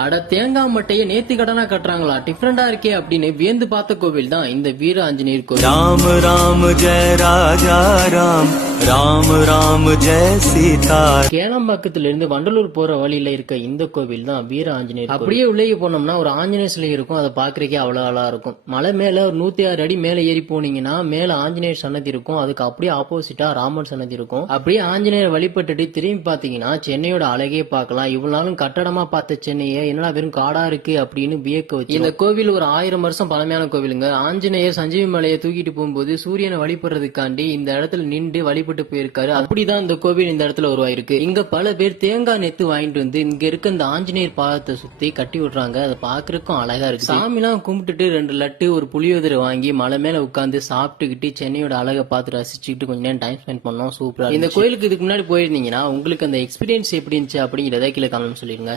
அட தேங்காய் மட்டைய நேத்து கடனா கட்டுறாங்களா, டிஃபரெண்டா இருக்கே அப்படின்னு வியந்து பார்த்த கோவில் தான் இந்த வீர ஆஞ்சநேயர் கோவில். ராம ராம ஜெய ராஜா ராம், ராம ராம ஜெய சீதா. கேளம்பாக்கத்துல இருந்து வண்டலூர் போற வழியில இருக்க இந்த கோவில் தான் வீர ஆஞ்சநேயர். அப்படியே உள்ளே போனோம்னா ஒரு ஆஞ்சநேயர் சிலை இருக்கும். அதை பாக்குறதுக்கே அவ்வளவு அழகா இருக்கும். மலை மேல ஒரு 106 அடி மேல ஏறி போனீங்கன்னா மேல ஆஞ்சநேயர் சன்னதி இருக்கும். அதுக்கு அப்படியே ஆப்போசிட்டா ராமர் சன்னதி இருக்கும். அப்படியே ஆஞ்சநேயர் வழிபட்டுட்டு திரும்பி பாத்தீங்கன்னா சென்னையோட அழகே பார்க்கலாம். இவ்வளவு நாளும் கட்டடமா பார்த்த சென்னையை என்னடா வெறும் காடா இருக்கு அப்படின்னு வியக்க வச்சு. இந்த கோவில் ஒரு 1000 வருஷம் பழமையான கோவிலுங்க. ஆஞ்சநேயர் சஞ்சீவி மலையை தூக்கிட்டு போகும்போது சூரியனை வழிபடுறதுக்காண்டி இந்த இடத்துல நின்று வழிபட்டு போயிருக்காரு. அப்படிதான் இந்த கோவில் இந்த இடத்துல உருவாயிருக்கு. இங்க பல பேர் தேங்காய் நெத்து வாங்கிட்டு வந்து இங்க இருக்க இந்த ஆஞ்சநேயர் பாதத்தை சுத்தி கட்டி விடுறாங்க. அதை பாக்குறதுக்கும் அழகா இருக்கு. சாமி எல்லாம் கும்பிட்டுட்டு 2 லட்டு ஒரு புளியோதரை வாங்கி மலை மேல உட்காந்து சாப்பிட்டுக்கிட்டு சென்னையோட அழகை பார்த்து ரசிச்சுக்கிட்டு கொஞ்ச நேரம் டைம் ஸ்பெண்ட் பண்ணோம். சூப்பரா. இந்த கோயிலுக்கு இதுக்கு முன்னாடி போயிருந்தீங்கன்னா உங்களுக்கு அந்த எக்ஸ்பீரியன்ஸ் எப்படி இருந்துச்சு அப்படிங்கிறத கீழே கமெண்ட் சொல்லிருங்க.